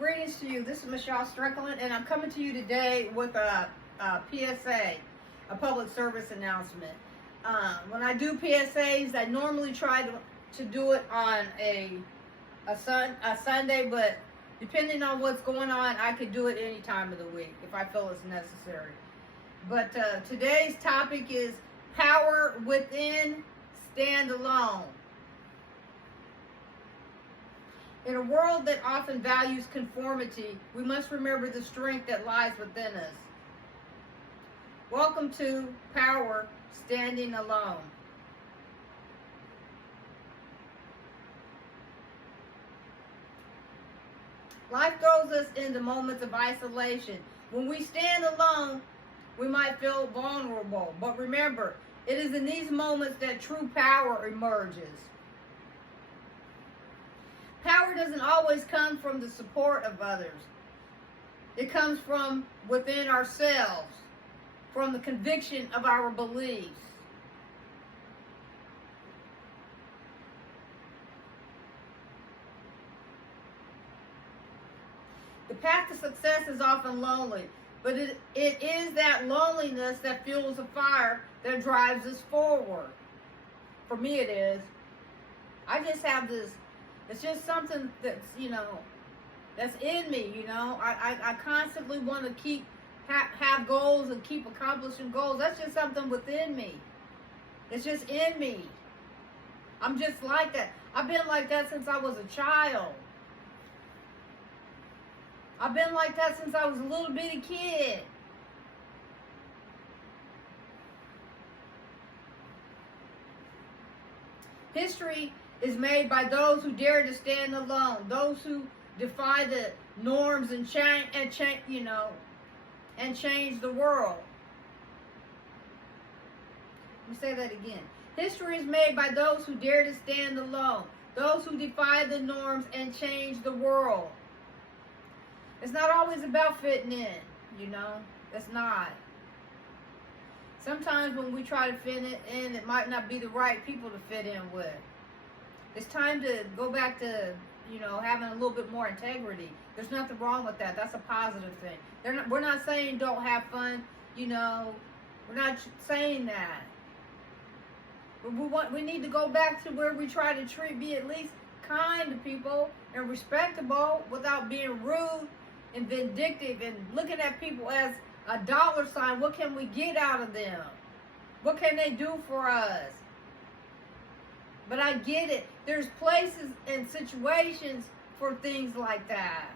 Greetings to you. This is Michelle Strickland, and I'm coming to you today with a PSA, a public service announcement. When I do PSAs, I normally try to do it on a Sunday, but depending on what's going on, I could do it any time of the week if I feel it's necessary. But today's topic is power within, stand alone. In a world that often values conformity, we must remember the strength that lies within us. Welcome to Power Standing Alone. Life throws us into moments of isolation. When we stand alone, we might feel vulnerable. But remember, it is in these moments that true power emerges. Power doesn't always come from the support of others. It comes from within ourselves, from the conviction of our beliefs. The path to success is often lonely, but it is that loneliness that fuels a fire that drives us forward. For me it is. I just have this, it's just something that's, that's in me, I constantly want to have goals and keep accomplishing goals. That's just something within me. It's just in me. I'm just like that. I've been like that since I was a child. I've been like that since I was a little bitty kid. History is made by those who dare to stand alone, those who defy the norms and change the world. Let me say that again. History is made by those who dare to stand alone, those who defy the norms and change the world. It's not always about fitting in, It's not. Sometimes when we try to fit it in, it might not be the right people to fit in with. It's time to go back to, having a little bit more integrity. There's nothing wrong with that. That's a positive thing. We're not saying don't have fun, We're not saying that. But we need to go back to where we try to be at least kind to people and respectable without being rude and vindictive and looking at people as a dollar sign. What can we get out of them? What can they do for us? But I get it. There's places and situations for things like that.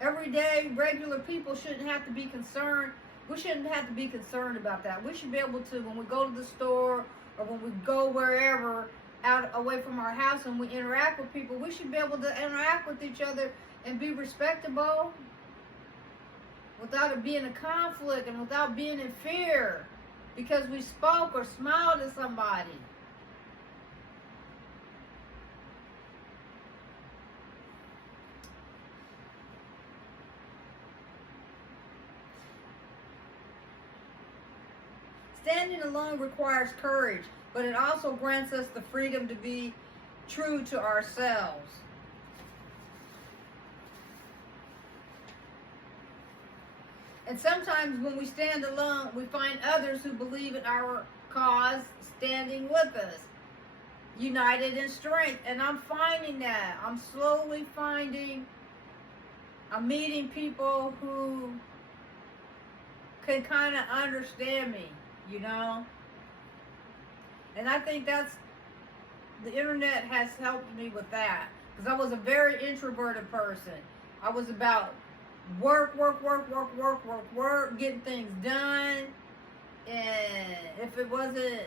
Everyday, regular people shouldn't have to be concerned. We shouldn't have to be concerned about that. We should be able to, when we go to the store or when we go wherever, out away from our house and we interact with people, we should be able to interact with each other and be respectable without it being a conflict and without being in fear because we spoke or smiled at somebody. Standing alone requires courage, but it also grants us the freedom to be true to ourselves. And sometimes when we stand alone, we find others who believe in our cause standing with us, united in strength. And I'm finding that. I'm slowly finding, I'm meeting people who can kind of understand me, And I think the internet has helped me with that. Because I was a very introverted person. I was about work, getting things done. And if it wasn't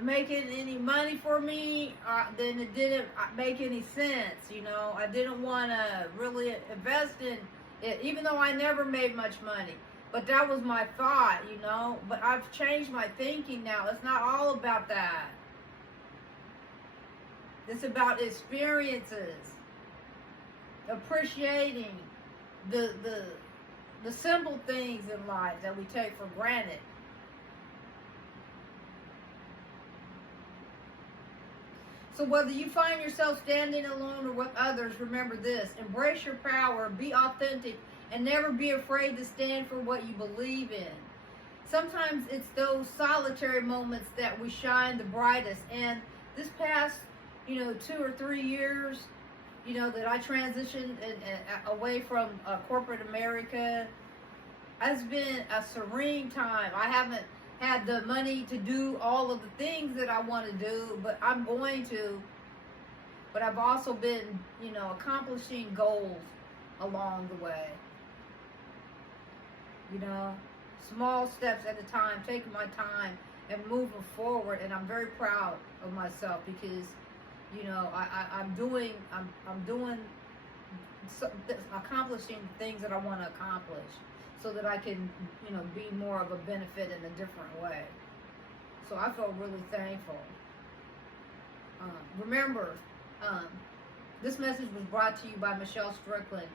making any money for me, then it didn't make any sense, I didn't want to really invest in it, even though I never made much money. But that was my thought, But I've changed my thinking now. It's not all about that. It's about experiences, appreciating the simple things in life that we take for granted. So whether you find yourself standing alone or with others, remember this: embrace your power, be authentic, and never be afraid to stand for what you believe in. Sometimes it's those solitary moments that we shine the brightest. And this past, 2 or 3 years, that I transitioned away from corporate America, has been a serene time. I haven't had the money to do all of the things that I want to do, but I'm going to. But I've also been, accomplishing goals along the way. Small steps at a time, taking my time and moving forward. And I'm very proud of myself because, I'm doing, accomplishing things that I want to accomplish, so that I can, be more of a benefit in a different way. So I feel really thankful. Remember, this message was brought to you by Michelle Strickland,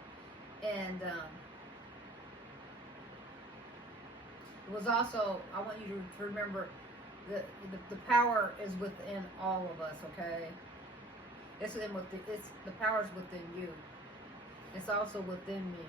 and it was also, I want you to remember that the power is within all of us, okay? The power is within you. It's also within me.